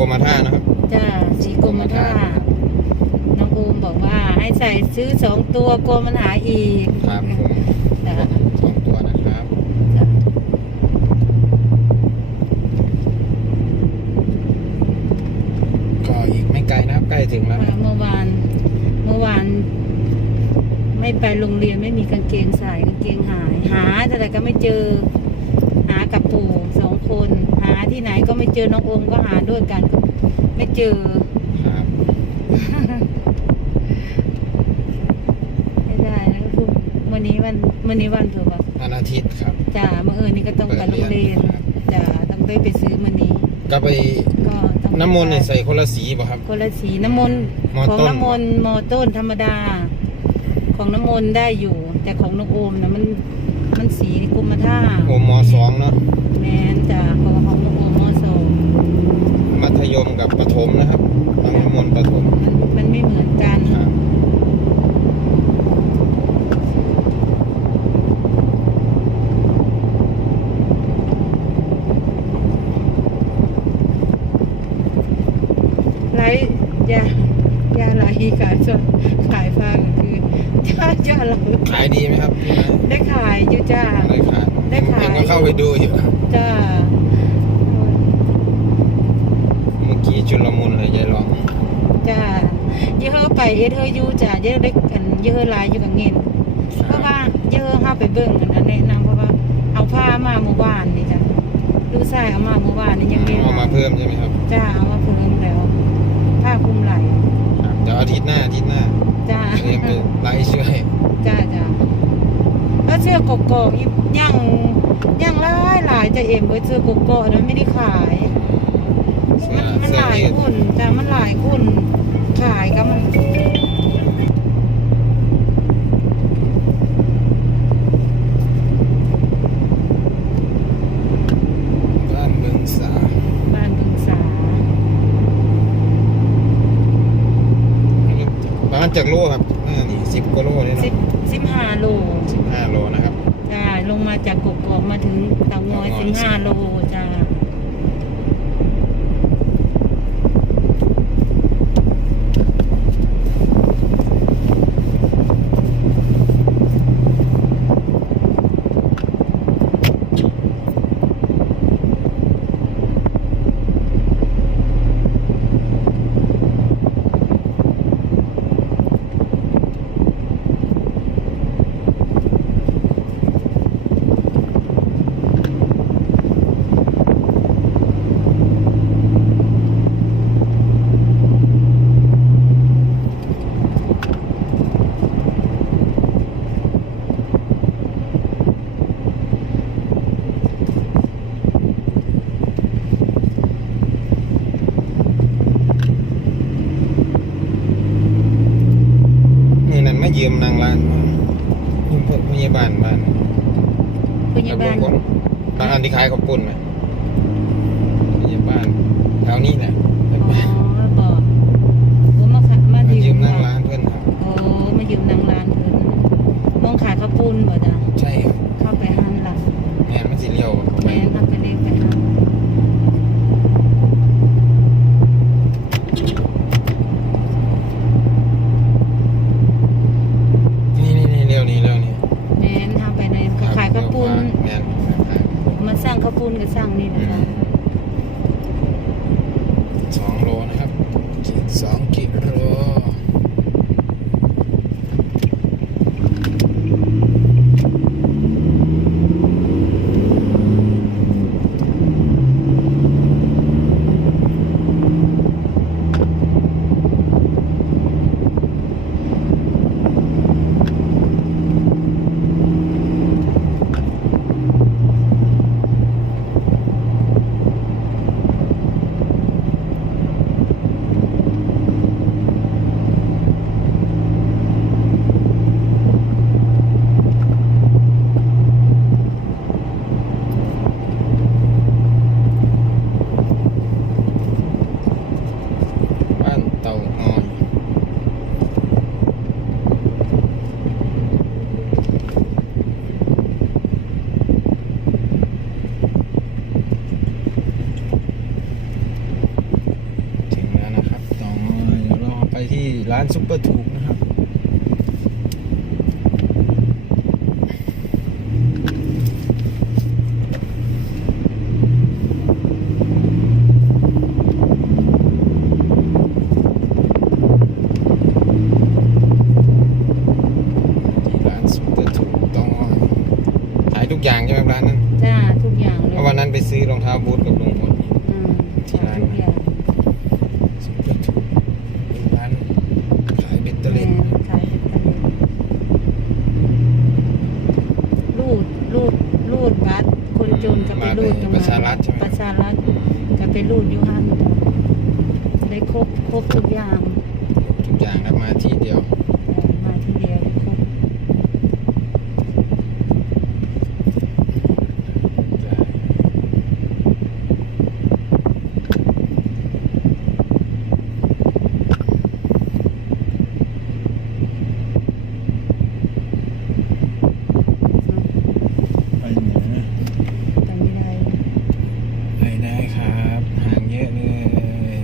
กรมท่านะครับ จ้าสีกรมท่าน้องโอมบอกว่าให้ใส่ซื้อสองตัวกลัวมันหายอีกครับผมจ้าสองตัวนะครับจ้าก็อีกไม่ไกลนะครับใกล้ถึงแล้วเมื่อวานเมื่อวาน ไม่ไปโรงเรียนไม่มีกางเกงใส่กางเกงหาย หาแต่ก็ไม่เจอ หากับปู่สองคนหา ที่ไหนก็ไม่เจอน้องโอมก็หาด้วยกันก็ไม่เจอครับไม่ได้นะคุณวันนี้วันวันนี้วันถูกป่ะวันอาทิตย์ครับจ้าเมื่อเอิญนี่ก็ต้องไปโรงเรียนครับจ้าต้องไปไปซื้อมันนี้ ก็ไปก็ต้องน้ำมนต์เนี่ยใส่คนละสีป่ะครับ คนละสีน้ำมนต์มอของต้นน้ำมนต์มอต้นธรรมดา ของน้ำมนต์ได้อยู่ แต่ของน้องโอมนะมันมันสีกรมท่าโอมมสองเนาะแมนจ้าของของน้องโอมมอสอง มัธยม กับประถมนะครับบางน้ำมนต์ประถมมันมันไม่เหมือนกันครับไรยายาลายขายสดขายผ้ากลางคืนจ้าจ้าเราขายดีไหมครับพี่นะได้ขายอยู่จ้า ได้ขายได้ขายเองก็เข้าไปดูอยู่จ้า เมื่อกี้ ชุลมุนเลยยายรองจ้าเยอะไปเอเธออยู่จ้าเยอะเล็กกันเยอะหลายอยู่กับเงินเพราะว่าเยอะห้าไปเบิ่งกันนะแนะนำเพราะว่าเอาผ้ามาเมื่อวานนี่จ้ะลูกชายเอามาเมื่อวานนี่ยังไม่เอามาเพิ่มใช่ไหมครับจ้าเอามาเพิ่มแล้วผ้าคลุมไหล่ครับเดี๋ยวอาทิตย์หน้าอาทิตย์หน้าจ้าเองไปไล่ช่วยจ้าจ้าแล้วเสื้อกกอกๆอีกย่างย่างหลายหลายจะเอ็มเออเสื้อกกอกนั้นไม่ได้ขายเสื้ มัอนมันเสื้หอลายยืดคนจ้ามันหลายคนขายก็มันบ้านเมืองสาบ้านบึงสาประมาณจากโลครับน่านี่สิบกว่าโลเลยสิบเนาะสิบห้าโลสิบห้าโลนะครับ จ้าลงมาจากกกอกมาถึงเตางอยเตางอยสิบห้าโลจ้า นี่นั่นมายืมนางร้านยืมพวกพยาบาลบ้าน พยาบาล คนบาง อันที่ขายข้าวปุ้นไหมพยาบาลแถวนี้แหละอ๋อบอกโอ้มาค่ะมามายืยืมมนางร้านเพื่อนครับ โอ้มายืมนางร้านเพิ่นมองขายข้าวปุ้นบ่จ้ะใช่ครับเข้าไปหันหลังแมนมันสิเลี้ยวเข้าไปแม่นเข้าไปเล็กไปหัน นี่นี่นี่เลี้ยวนี่เลี้ยวนี่ แม่นเข้าไปในเขาขายข้าวปุ้น แมนขาย มาสร้างข้าวปุ้นก็สร้างนี่นะคะ สองโลนะครับสองกิโล เร้านซุปเปอร์ถูกนะครับที่ร้านซุปเปอร์ถูกต้องขายทุกอย่างใช่ไหมร้านนั้น จ้าทุกอย่างเลย เพราะวันนั้นไปซื้อรองเท้าบูทกับลุงพล อืม ที่ร้าน ทุกอย่าง ซุปเปอร์ถูกเป็นร้านขายเบตเตอร์เล แม่ น ขายเป็นตะเลรูดรูดรูดบัตรคนจนก็ไปรูดตรงนั้น ประชารัฐใช่ไหม ประชารัฐก็ไปรูดอยูฮันได้คร บครบทุกอย่าง ทุกอย่างครับมาที่เดียว เออมาทีเดียวได้ครบ ไปไหน แต่ไม่ได้ ไปได้ครับห่างเยอะเลย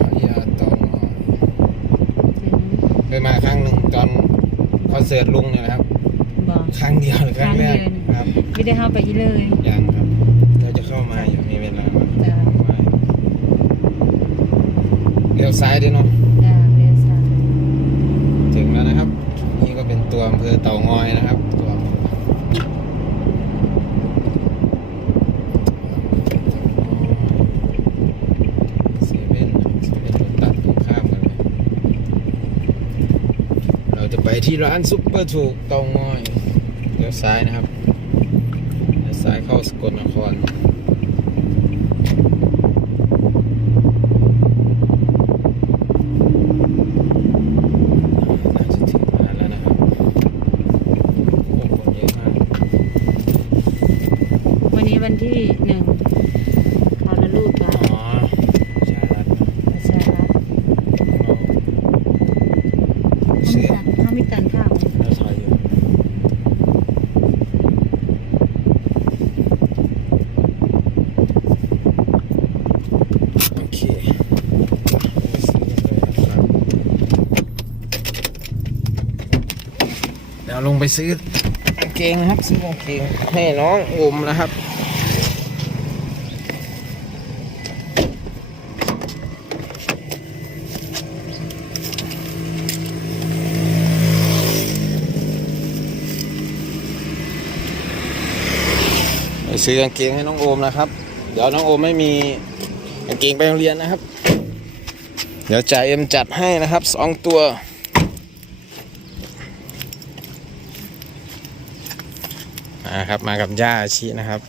พยาตอง ถึง เคยมาครั้งหนึ่งตอนคอนเสิร์ตลุงเนี่ยนะครับ บอกครั้งเดียวหรือครั้งแรกครั้งเดียวครับไม่ได้เข้าไปอีเลยยังครับ เราจะเข้ามาอยู่มีเวลาไหมจ้าไม่เลี้ยวซ้ายด้วยเนาะจ้าเรียนสายถึงแล้วนะครับ นี่ก็เป็นตัวอำเภอเต่างอยนะครับ ตัวอำเภอเซเว่นเซเว่นรถตัดตรงข้ามกันเลย เราจะไป ที่ร้านซุปเปอร์ถูกเต่างอยเลี้ยวซ้ายนะครับเลี้ยวซ้ายเข้าสกลนคร น่าจะถึงร้านแล้วนะครับโอ้คนเยอะมาก วันนี้วันที่หนึ่งพอละลูกกั อ๋ น อใช่ร้าน ประชารัฐ เสื้อ เขาไม่ตันข้าว แล้วถอยอยู่โอเคไปซื้อกันเลยนะครับเดี๋ยว ลงไปซื้อกางเกงนะครับ ซื้อกางเกงให้น้องอมนะครับไปซื้อกางเกงให้น้องโอมนะครับ เดี๋ยวน้องโอมไม่มีกางเกงไปโรงเรียนนะครับ เดี๋ยวจ่ายเอ็มจัดให้นะครับสองตัว นะครับ มากับย่าอาชินะครับ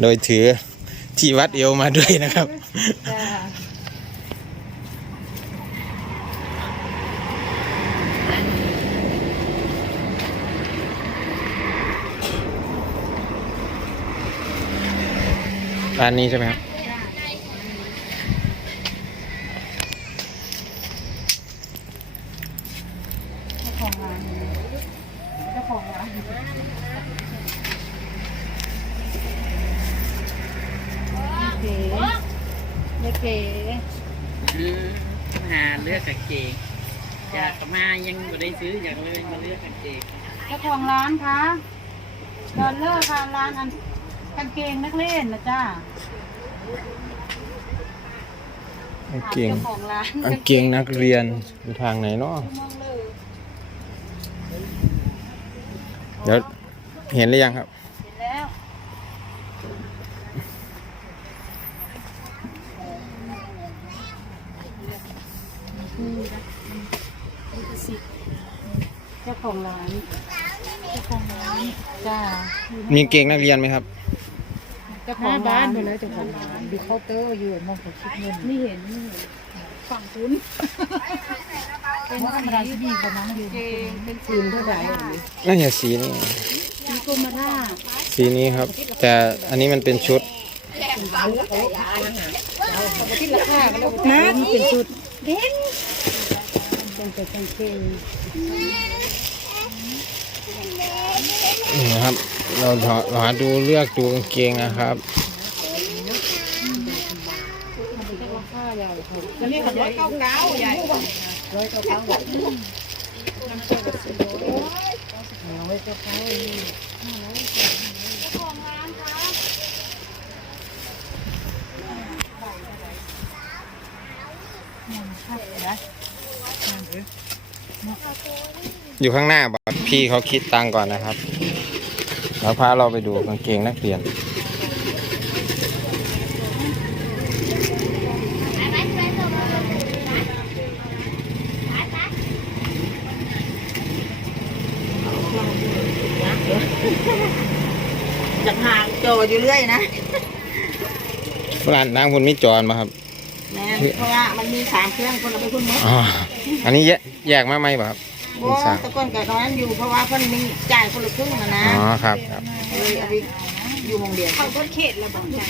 โดยถือที่วัดเอวมาด้วยนะครับ ร้านนี้ใช่ไหมครับ เจ้าของร้านเจ้าของร้านเก๋ ยายเก๋อืมหาเลือกกางเกงอยากมายังไม่ได้ซื้ออยากเลยมาเลือกกางเกงเจ้าของร้านคะดอลเลอร์ค่ะร้านอันกางเกงนักเล่นนะจ้ากางเกงเจ้าของร้านกางเกงนักเรียนอยู่ทางไหนเนาะมองเลยเดี๋ยวเห็นหรือยังครับ เจ้าของร้านเจ้าของร้านจ้ามีกางเกงนักเรียนไหมครับเจ้าขหองน้าบ้าร้านนไปแล้วเจ้าของร้านดูเคาน์เตอร์อยู่มองเขาคิดเงินไม่เห็นไม่เห็นฝั่งคุณเป็นธรรมดาที่ดีกว่านั้นอยู่เกงเป็นคืนเท่าไหร่น่าจะสีนี้สีกรมท่าสีนี้ครับ แต่อันนี้มันเป็นชุดคิดราคาก็แล้วน้านี่เป็นชุดเด่นเป็นแต่กางเกง นี่ครับ เราหาดูเลือกดูกางเกงนะครับอันนี้กับร้อยเก้าเก้าใหญ่ร้อยเก้าเก้าร้อยเก้าเก้าอยู่ข้างหน้าพี่เขาคิดตังก่อนนะครับ แล้วพาเราไปดูกางเกงนักเรียน จากห่างโจอยู่เรื่อยนะร้านน้ำคุณมิจรมาครับแม่เพราะว่ามันมีสามเครื่องคนเราไปคุณมดอ๋ออันนี้แยกแยกมาไหมบ่ครับ โอ้ตะก้อนกับตอนนั้นอยู่เพราะว่าเพิ่นมีจ่ายคนละครึ่งนะนะอ๋อครับครับเลยเอาไปอยู่วงเดียวเขาก็เขตระบอกจาก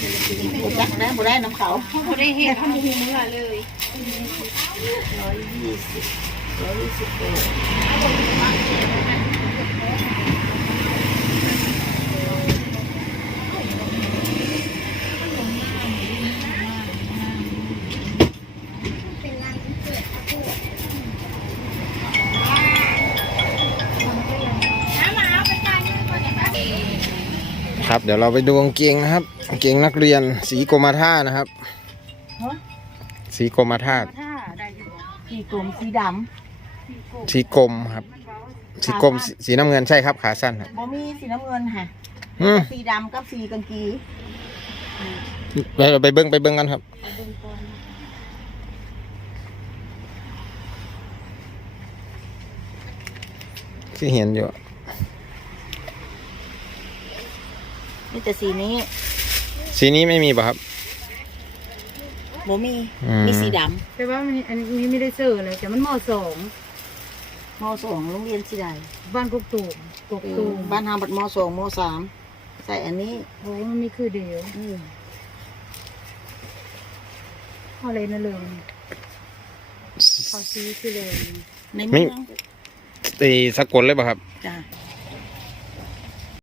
บ่จักนะบ่ได้น้ำเขาเขาได้เห็นเขาไม่เห็นเมื่อเลย เอ็ดครับเดี๋ยวเราไปดูกางเกงนะครับกางเกงนักเรียนสีกรมท่านะครับสีกรมท่าท่าได้อยู่สีกลมสีดสีกรมครับ สีกรมสีสีน้ำเงินใช่ครับขาสั้นครับำบ่มีสีน้ำเงินค่ะอืมสีดำกับสีกางกีไปไปเบิ้งไปเบิ้งกันครับ ที่เห็นอยู่ นี่แต่สีนี้สีนี้ไม่มีป่ะครับบ่มีอืม มีสีดแต่ว่ามันอันนี้ไม่ได้เจอเลยแต่มันมอสองำมสองโรงเรียนสีใดบ้านกกตูมกกตูมบ้านเฮาบัดมสองมสามใส่อันนี้โอ้มันมีคือเดียวอืมเขาอะไรนั่นเลยเขาซื้อคือเลยในไม่เมืองตีสะกดเลยป่ะครับจ้ะ